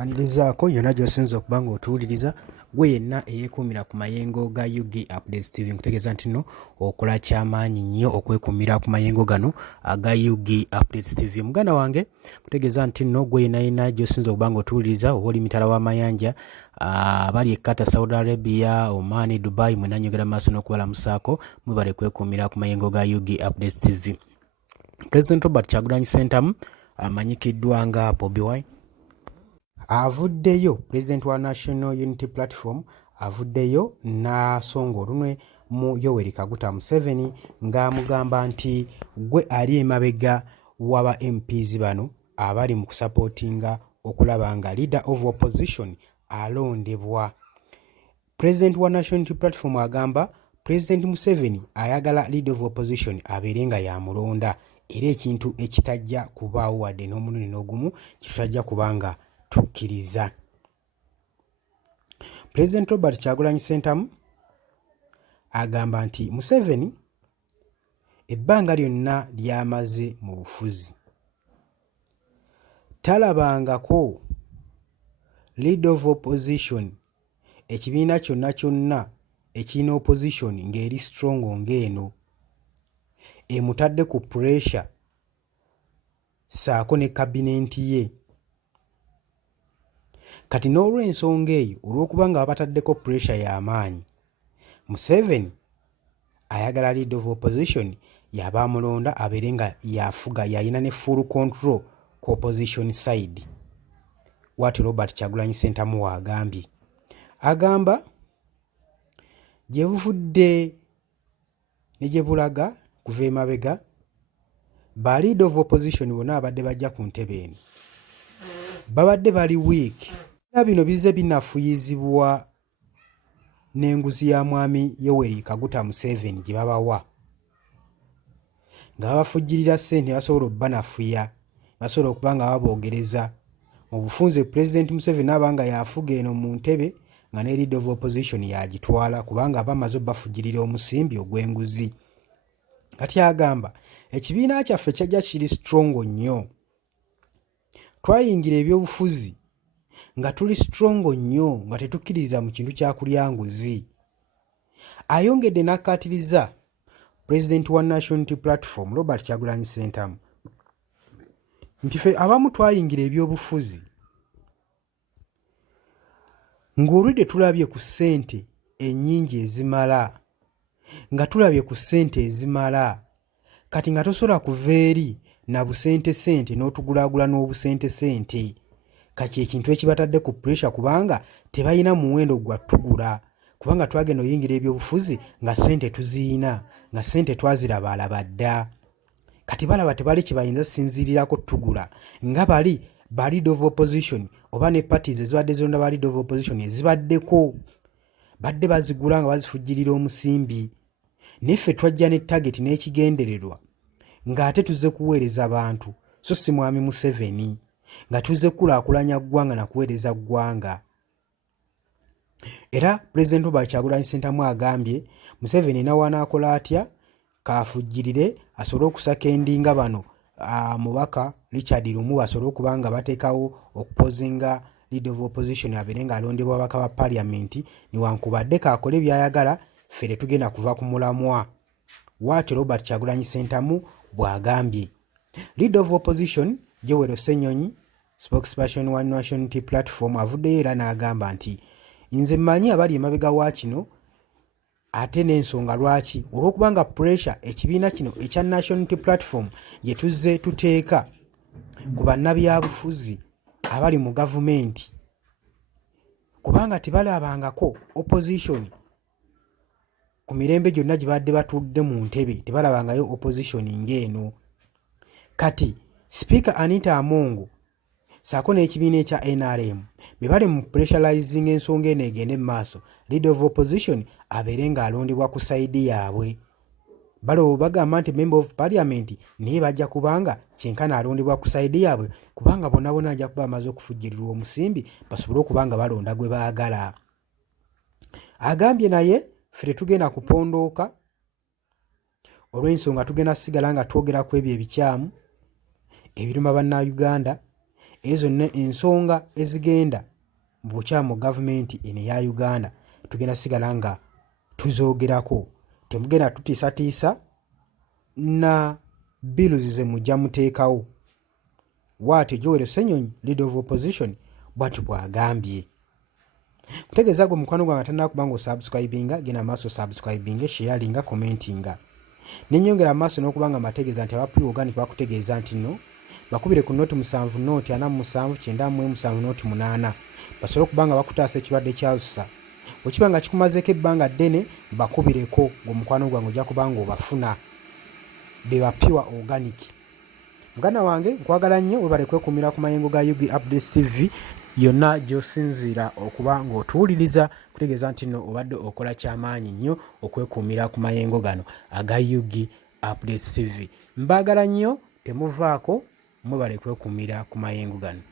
Wanirizaako yonna gy'osinza okuba ng'otuwuliriza gwe yenna eyeekuumira ku mayengo ga UG Updates TV. Nkutegeeza nti nno okola kyamaanyi nnyo okwekuumira ku mayengo gano aga UG Updates TV. Muganda wange nkutegeeza nti nno gwe yenna gy'osinza okuba ng'otuwuliriza oba oli mitala w'amayanja abali e Qatar, Saudi Arabia, Oman, Dubai, mwenna nnyogera mu maaso n'okubalamusaako mwebale kwekuumira ku mayengo ga UG Updates TV. President Robert Kyagulanyi Ssentamu amanyikiddwa nga Bobi Wine avuddeyo, President wa National Unity Platform avuddeyo n'asonga olunwe mu Yoweri Kaguta Museveni ng'amugamba nti gwe ali emabega w'aba MPs bano abali mu kusapootinga okulaba nga leader of opposition alondebwa. President wa National Unity Platform agamba President Museveni ayagala leader of opposition abeere nga yamulonda, era ekintu ekitajja kubaawo wadde n'omulundi n'ogumu kitajja kubanga tukkiriza. President Robert Kyagulanyi Ssentamu agamba nti Museveni ebbanga lyonna ly'amaze mu bufuzi talabangako leader of opposition, ekibiina kyonna kyonna ekirina opposition ng'eri strong ng'eno emutadde ku pressure saako ne kabinenti ye. Kati n'olw'ensonga eyo, olw'okuba nga babataddeko pressure y'amaanyi, Museveni ayagala leader of opposition yaba amulonda abeere nga yafuga, yalina ne full control ku opposition side. Bw'atyo Robert Kyagulanyi Ssentamu w'agambye. Agamba gye buvudde ne gye bulaga kuva emabega, ba leader of opposition bonna abadde bajja ku ntebe eno babadde bali weak. Bino bizze binafuyizibwa n'enguzi ya mwami Yoweri Kaguta Museveni gye babawa, nga babafujjirira ssente basobola obbanafuya, basobola okuba nga baboogereza mu bufunze. President Museveni aba nga yafuga eno mu ntebe nga ne leader of opposition yagitwala kubanga bamaze obbafujjirira omusimbi ogw'enguzi. Kati agamba ekibiina kyaffe kyajja kiri strong nnyo, twayingira ebyobufuzi nga tuli strong nnyo nga tetukkiriza mu kintu kya kulya nguzi. Ayongedde n'akkaatiriza President wa National Unity Platform Robert Kyagulanyi Ssentamu nti ffe abamu twayingira ebyobufuzi ng'olwedde tulabye ku ssente ennyingi ezimala, nga tulabye ku ssente ezimala, kati nga tosobola kuva eri na busente n'otugulaagula n'obusente. Kati ekintu ekibatadde ku pressure kubanga tebalina muwendo gwa tugula, kubanga twagenda oyingira ebyobufuzi nga ssente tuziyina, nga ssente twazirabalaba dda. Kati balaba tebali kibayinza sinziirirako tugula nga bali ba leader of opposition oba ne parties ezibadde zironda ba leader of opposition ezibaddeko badde bazigula nga bazifujjirira omusimbi. Neffe twajja ne target n'ekigendererwa ng'ate tuzze kuweereza bantu so si mwami Museveni, nga tuzze kulaakulanya ggwanga na kuweereza ggwanga. Era President Robert Kyagulanyi Ssentamu agambye Museveni nawanakola atya kaafujjirire asobole okusaka endinga bano mubaka Richard Lumu basobole okuba nga bateekawo okupozinga leader of opposition abeere nga alondebwa ababaka ba parliament, newankubadde kaakole by'ayagala ffe tetugenda kuva ku mulamwa. Bw'atyo Robert Kyagulanyi Ssentamu bw'agambye. Leader of opposition Joel Ssenyonyi, spokesperson wa National Unity Platform, avuddeyo era n'agamba nti nze mmanyi abali emabega wa kino ate n'ensonga lwaki, olw'okubanga pressure ekibiina kino ekya National Unity Platform gye tuzze tuteeka ku bannabyabufuzi abali mu gavumenti, kubanga tebalabangako opposition ku mirembe gyonna gye badde batudde mu ntebe, tebalabangayo opposition ng'eno. Kati Speaker Anita Among saako n'ekibiina ekya NRM be bali mu pressurizing ensonga eno egende mu maaso, leader of opposition abeere ng'alondebwa ku sayidi yaabwe. Balowo bagamba nti member of parliament naye bajja kubanga kyenkana alondebwa ku sayidi yaabwe kubanga bonna bonna ajja kuba amaze okufujjirirwa omusimbi basobole okuba nga balonda gwe baagala. Agambye naye ffe tetugenda kupondooka olw'ensonga tugenda sigala nga twogera ku ebyo ebikyamu ebiruma bannayuganda ezo zonna ensonga ezigenda mu bukyamu gavumenti eno eya Uganda tugenda sigala nga tuzoogerako. Temugenda tutiisatiisa na bills ze mujja muteekawo. Bw'atyo Joel Ssenyonyi, Leader of Opposition, bw'atyo bw'agambye. Kutegeeza gwe mukwano gwange atannakuba ng'osubscribinga, genda maaso subscribinga, sharinga, commentinga. Nennyongera maaso n'okuba nga mbategeeza nti aba pre-organic bakutegeeza nti nno bakubire ku nooti 7 nooti 47 9 nooti 8 basobole okuba nga bakutaasa ekirwadde kya ulcer. Bwe kiba nga kikumazeeko ebbanga ddene bakubireko ng'omukwano gwange ojja kuba nga obafuna be ba pure organic. Muganda wange nkwagala nnyo, webale kwekuumira ku mayengo ga Yugi Updates TV yonna gy'osinziira okuba ng'otuwuliriza, kutegeeza nti nno obadde okola kyamaanyi nnyo okwekuumira ku mayengo gano aga Yugi Updates TV. Mbaagala nnyo, temuvaako, mwebale kwekuumira ku mayengo gano.